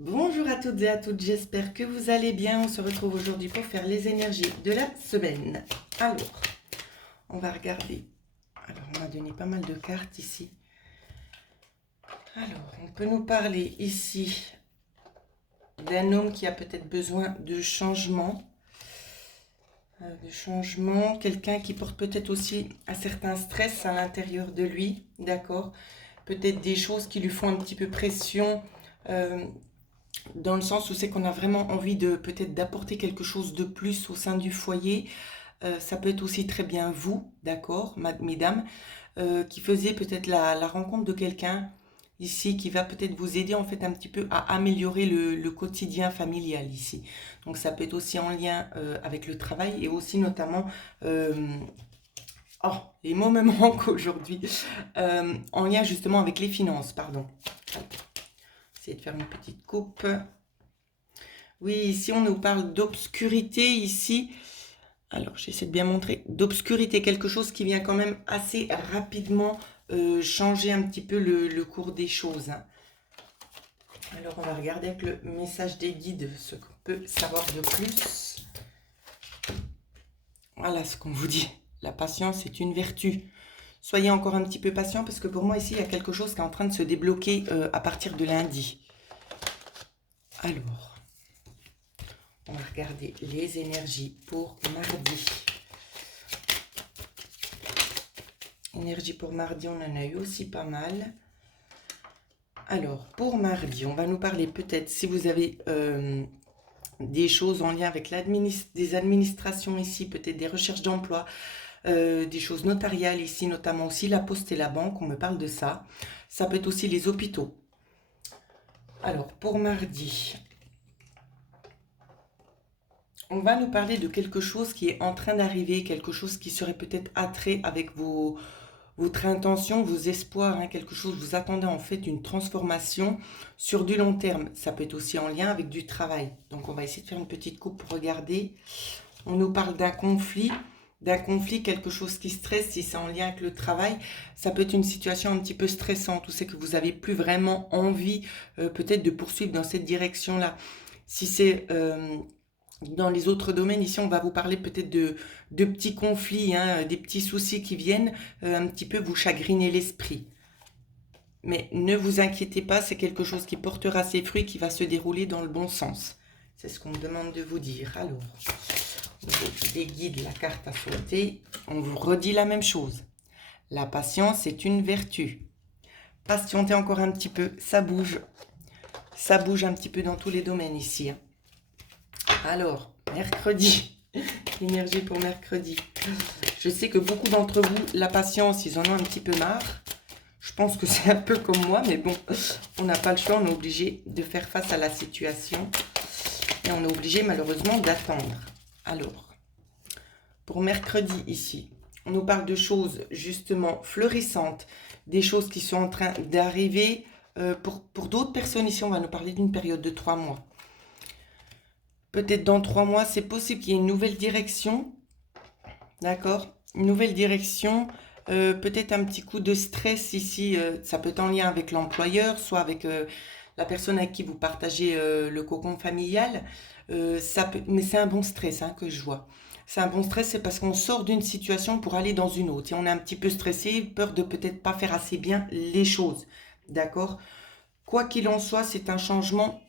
Bonjour à toutes et à toutes, j'espère que vous allez bien. On se retrouve aujourd'hui pour faire les énergies de la semaine. Alors, on va regarder. Alors, on m'a donné pas mal de cartes ici. Alors, on peut nous parler ici d'un homme qui a peut-être besoin de changement. Quelqu'un qui porte peut-être aussi un certain stress à l'intérieur de lui, d'accord? Peut-être des choses qui lui font un petit peu pression. Dans le sens où c'est qu'on a vraiment envie de peut-être d'apporter quelque chose de plus au sein du foyer. Ça peut être aussi très bien vous, d'accord, mesdames, qui faisiez peut-être la rencontre de quelqu'un ici qui va peut-être vous aider en fait un petit peu à améliorer le quotidien familial ici. Donc ça peut être aussi en lien avec le travail et aussi notamment... oh, les mots me manquent aujourd'hui. En lien justement avec les finances, pardon. Essayer de faire une petite coupe. Oui, ici on nous parle d'obscurité ici. Alors j'essaie de bien montrer. D'obscurité, quelque chose qui vient quand même assez rapidement changer un petit peu le cours des choses, hein. Alors on va regarder avec le message des guides ce qu'on peut savoir de plus. Voilà ce qu'on vous dit. La patience est une vertu. Soyez encore un petit peu patient parce que pour moi ici il y a quelque chose qui est en train de se débloquer à partir de lundi. Alors, on va regarder les énergies pour mardi. Énergie pour mardi, on en a eu aussi pas mal. Alors, pour mardi, on va nous parler peut-être si vous avez des choses en lien avec des administrations ici, peut-être des recherches d'emploi, des choses notariales ici, notamment aussi la poste et la banque, on me parle de ça. Ça peut être aussi les hôpitaux. Alors, pour mardi, on va nous parler de quelque chose qui est en train d'arriver, quelque chose qui serait peut-être attrait avec votre intention, vos espoirs, hein, quelque chose, vous attendez en fait une transformation sur du long terme. Ça peut être aussi en lien avec du travail. Donc on va essayer de faire une petite coupe pour regarder. On nous parle d'un conflit, quelque chose qui stresse, si c'est en lien avec le travail. Ça peut être une situation un petit peu stressante, où c'est que vous n'avez plus vraiment envie peut-être de poursuivre dans cette direction-là. Si c'est... dans les autres domaines, ici, on va vous parler peut-être de petits conflits, hein, des petits soucis qui viennent un petit peu vous chagriner l'esprit. Mais ne vous inquiétez pas, c'est quelque chose qui portera ses fruits, qui va se dérouler dans le bon sens. C'est ce qu'on me demande de vous dire. Alors, des guides, la carte à sauter, on vous redit la même chose. La patience est une vertu. Patientez encore un petit peu, ça bouge. Ça bouge un petit peu dans tous les domaines ici, hein. Alors, mercredi, l'énergie pour mercredi. Je sais que beaucoup d'entre vous, la patience, ils en ont un petit peu marre. Je pense que c'est un peu comme moi, mais bon, on n'a pas le choix, on est obligé de faire face à la situation. Et on est obligé malheureusement d'attendre. Alors, pour mercredi ici, on nous parle de choses justement fleurissantes, des choses qui sont en train d'arriver. Pour d'autres personnes ici, on va nous parler d'une période de 3 mois. Peut-être dans 3 mois, c'est possible qu'il y ait une nouvelle direction. D'accord? Une nouvelle direction. Peut-être un petit coup de stress ici. Ça peut être en lien avec l'employeur, soit avec la personne avec qui vous partagez le cocon familial. Mais c'est un bon stress, hein, que je vois. C'est un bon stress, c'est parce qu'on sort d'une situation pour aller dans une autre. Et on est un petit peu stressé, peur de peut-être pas faire assez bien les choses. D'accord? Quoi qu'il en soit, c'est un changement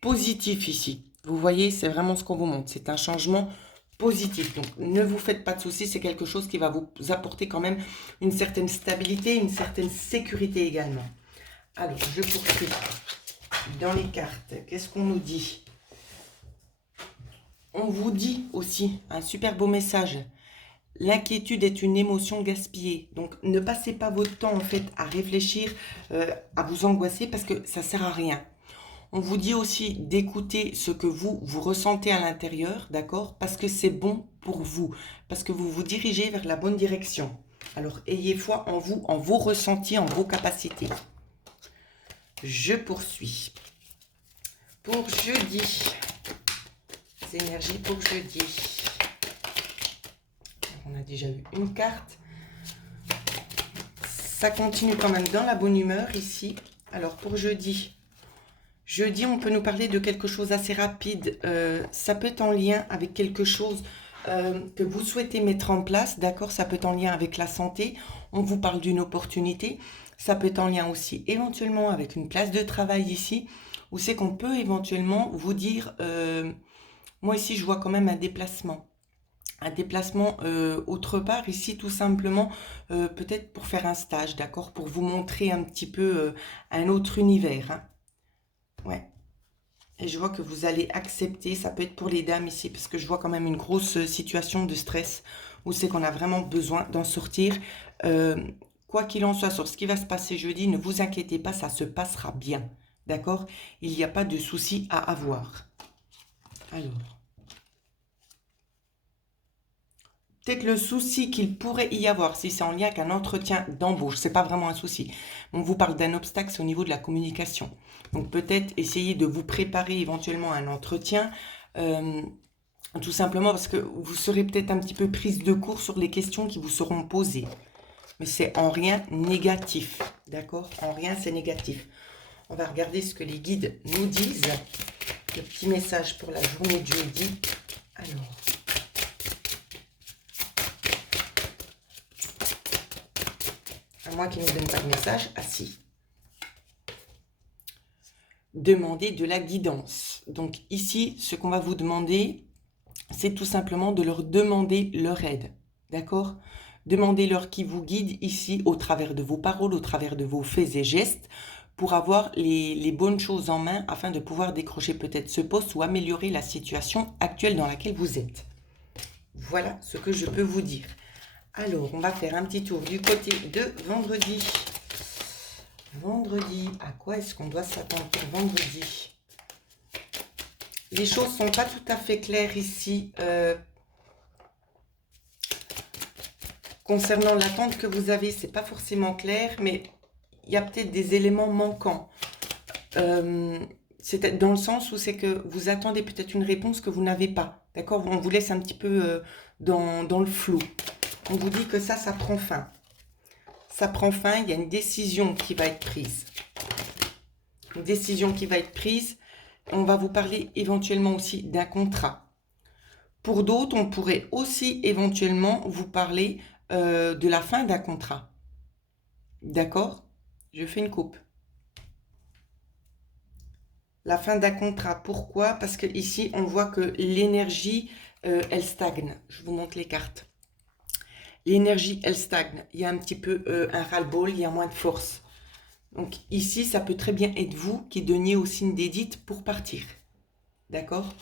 positif ici. Vous voyez, c'est vraiment ce qu'on vous montre. C'est un changement positif. Donc, ne vous faites pas de soucis. C'est quelque chose qui va vous apporter quand même une certaine stabilité, une certaine sécurité également. Alors, je poursuis dans les cartes. Qu'est-ce qu'on nous dit? On vous dit aussi un super beau message. L'inquiétude est une émotion gaspillée. Donc, ne passez pas votre temps en fait à réfléchir, à vous angoisser parce que ça ne sert à rien. On vous dit aussi d'écouter ce que vous ressentez à l'intérieur, d'accord? Parce que c'est bon pour vous, parce que vous vous dirigez vers la bonne direction. Alors, ayez foi en vous, en vos ressentis, en vos capacités. Je poursuis. Pour jeudi, les énergies pour jeudi. On a déjà eu une carte. Ça continue quand même dans la bonne humeur ici. Alors, pour jeudi, Jeudi, on peut nous parler de quelque chose assez rapide. Ça peut être en lien avec quelque chose que vous souhaitez mettre en place, d'accord? Ça peut être en lien avec la santé. On vous parle d'une opportunité. Ça peut être en lien aussi éventuellement avec une place de travail ici, où c'est qu'on peut éventuellement vous dire, moi ici je vois quand même un déplacement. Un déplacement autre part, ici tout simplement, peut-être pour faire un stage, d'accord? Pour vous montrer un petit peu un autre univers, hein. Ouais. Et je vois que vous allez accepter, ça peut être pour les dames ici, parce que je vois quand même une grosse situation de stress, où c'est qu'on a vraiment besoin d'en sortir. Euh, Quoi qu'il en soit, sur ce qui va se passer jeudi, ne vous inquiétez pas, ça se passera bien. D'accord? Il n'y a pas de souci à avoir. Alors, peut-être le souci qu'il pourrait y avoir, si c'est en lien avec un entretien d'embauche, c'est pas vraiment un souci. On vous parle d'un obstacle, c'est au niveau de la communication. Donc peut-être essayer de vous préparer éventuellement à un entretien. euh, Tout simplement parce que vous serez peut-être un petit peu prise de court sur les questions qui vous seront posées. Mais c'est en rien négatif. D'accord? En rien, c'est négatif. On va regarder ce que les guides nous disent. Le petit message pour la journée de jeudi. Alors, à moins qu'ils ne nous donnent pas de message. Ah si. Demander de la guidance. Donc ici, ce qu'on va vous demander, c'est tout simplement de leur demander leur aide. D'accord? Demandez-leur qui vous guide ici au travers de vos paroles, au travers de vos faits et gestes, pour avoir les bonnes choses en main afin de pouvoir décrocher peut-être ce poste ou améliorer la situation actuelle dans laquelle vous êtes. Voilà ce que je peux vous dire. Alors, on va faire un petit tour du côté de vendredi. Vendredi, à quoi est-ce qu'on doit s'attendre pour vendredi? Les choses ne sont pas tout à fait claires ici. Concernant l'attente que vous avez, c'est pas forcément clair, mais il y a peut-être des éléments manquants. C'est dans le sens où c'est que vous attendez peut-être une réponse que vous n'avez pas. D'accord? On vous laisse un petit peu dans le flou. On vous dit que ça prend fin. Ça prend fin, il y a une décision qui va être prise. Une décision qui va être prise. On va vous parler éventuellement aussi d'un contrat. Pour d'autres, on pourrait aussi éventuellement vous parler de la fin d'un contrat. D'accord? Je fais une coupe. La fin d'un contrat, pourquoi? Parce que ici, on voit que l'énergie, elle stagne. Je vous montre les cartes. L'énergie, elle stagne. Il y a un petit peu un ras-le-bol, il y a moins de force. Donc ici, ça peut très bien être vous qui donniez au signe d'édite pour partir. D'accord?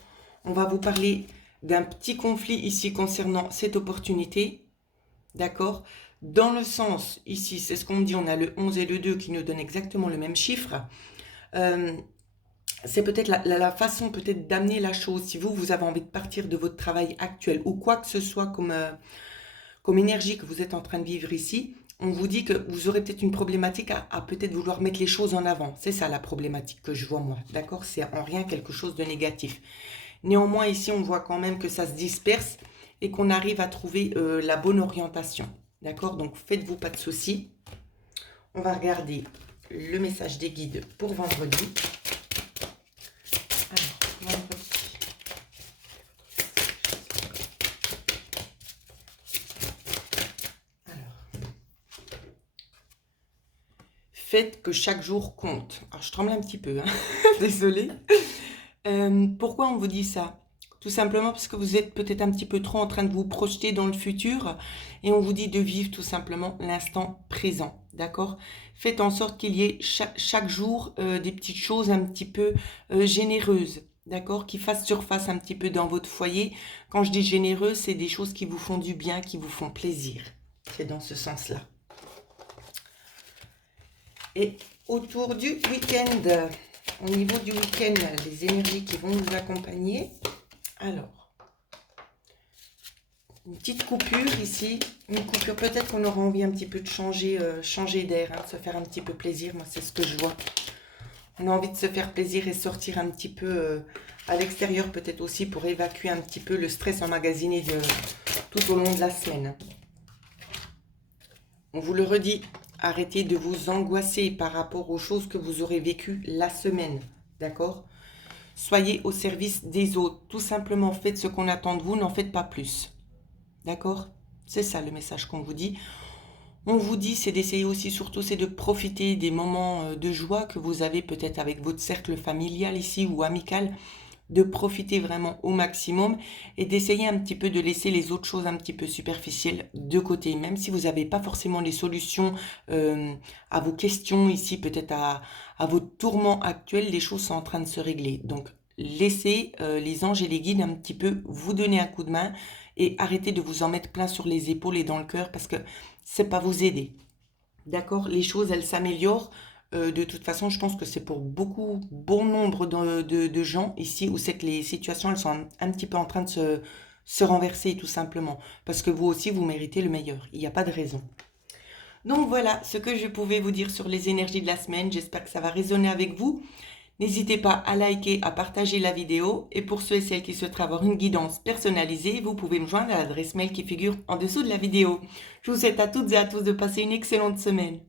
On va vous parler d'un petit conflit ici concernant cette opportunité. D'accord? Dans le sens, ici, c'est ce qu'on me dit, on a le 11 et le 2 qui nous donnent exactement le même chiffre. C'est peut-être la façon peut-être d'amener la chose. Si vous avez envie de partir de votre travail actuel ou quoi que ce soit comme énergie que vous êtes en train de vivre ici, on vous dit que vous aurez peut-être une problématique à peut-être vouloir mettre les choses en avant. C'est ça la problématique que je vois moi. D'accord? C'est en rien quelque chose de négatif. Néanmoins, ici, on voit quand même que ça se disperse et qu'on arrive à trouver la bonne orientation. D'accord? Donc, faites-vous pas de soucis. On va regarder le message des guides pour vendredi. Alors, vendredi. Alors, faites que chaque jour compte. Alors, je tremble un petit peu, hein. Désolée. Pourquoi on vous dit ça? Tout simplement parce que vous êtes peut-être un petit peu trop en train de vous projeter dans le futur et on vous dit de vivre tout simplement l'instant présent. D'accord? Faites en sorte qu'il y ait chaque jour des petites choses un petit peu généreuses. D'accord? Qui fassent surface un petit peu dans votre foyer. Quand je dis généreux, c'est des choses qui vous font du bien, qui vous font plaisir. C'est dans ce sens-là. Et autour du week-end, au niveau du week-end, les énergies qui vont nous accompagner. Alors, une petite coupure ici, une coupure, peut-être qu'on aura envie un petit peu de changer d'air, hein, de se faire un petit peu plaisir, moi c'est ce que je vois. On a envie de se faire plaisir et sortir un petit peu à l'extérieur peut-être aussi pour évacuer un petit peu le stress emmagasiné tout au long de la semaine. On vous le redit, arrêtez de vous angoisser par rapport aux choses que vous aurez vécues la semaine. D'accord? Soyez au service des autres. Tout simplement, faites ce qu'on attend de vous, n'en faites pas plus. D'accord? C'est ça le message qu'on vous dit. On vous dit, c'est d'essayer aussi, surtout, c'est de profiter des moments de joie que vous avez peut-être avec votre cercle familial ici ou amical, de profiter vraiment au maximum et d'essayer un petit peu de laisser les autres choses un petit peu superficielles de côté, même si vous n'avez pas forcément les solutions à vos questions ici, peut-être à vos tourments actuels, les choses sont en train de se régler. Donc, laissez les anges et les guides un petit peu vous donner un coup de main et arrêtez de vous en mettre plein sur les épaules et dans le cœur parce que c'est pas vous aider. D'accord? Les choses, elles s'améliorent. De toute façon, je pense que c'est pour bon nombre de gens ici où c'est que les situations, elles sont un petit peu en train de se renverser tout simplement. Parce que vous aussi, vous méritez le meilleur. Il n'y a pas de raison. Donc voilà ce que je pouvais vous dire sur les énergies de la semaine. J'espère que ça va résonner avec vous. N'hésitez pas à liker, à partager la vidéo. Et pour ceux et celles qui souhaiteraient avoir une guidance personnalisée, vous pouvez me joindre à l'adresse mail qui figure en dessous de la vidéo. Je vous souhaite à toutes et à tous de passer une excellente semaine.